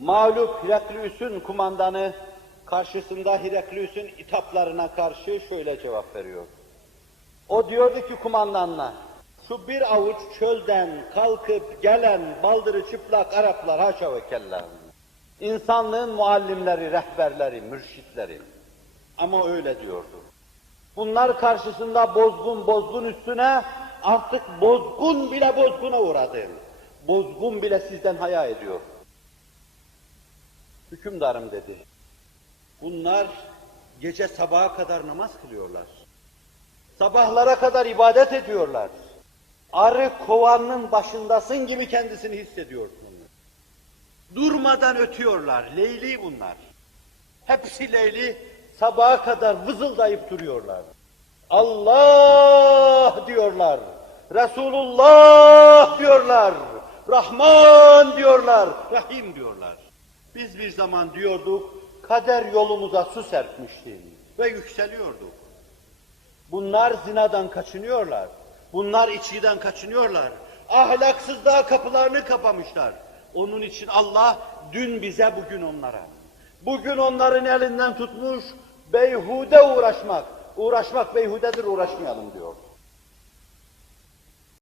Mağlup Heraklius'un kumandanı karşısında Heraklius'un itaplarına karşı şöyle cevap veriyor. O diyordu ki kumandanına, şu bir avuç çölden kalkıp gelen baldırı çıplak Araplar haşa ve kella. İnsanlığın muallimleri, rehberleri, mürşitleri. Ama öyle diyordu. Bunlar karşısında bozgun bozgun üstüne artık bozgun bile bozguna uğradı. Bozgun bile sizden haya ediyor. Hükümdarım dedi. Bunlar gece sabaha kadar namaz kılıyorlar. Sabahlara kadar ibadet ediyorlar. Arı kovanın başındasın gibi kendisini hissediyorsun. Durmadan ötüyorlar. Leyli bunlar. Hepsi Leyli. Sabaha kadar vızıldayıp duruyorlar. Allah diyorlar. Resulullah diyorlar. Rahman diyorlar. Rahim diyorlar. Biz bir zaman diyorduk, kader yolumuza su serpmişti ve yükseliyorduk. Bunlar zinadan kaçınıyorlar. Bunlar içkiden kaçınıyorlar. Ahlaksızlığa kapılarını kapamışlar. Onun için Allah dün bize bugün onlara. Bugün onların elinden tutmuş beyhude uğraşmak. Uğraşmak beyhudedir uğraşmayalım diyor.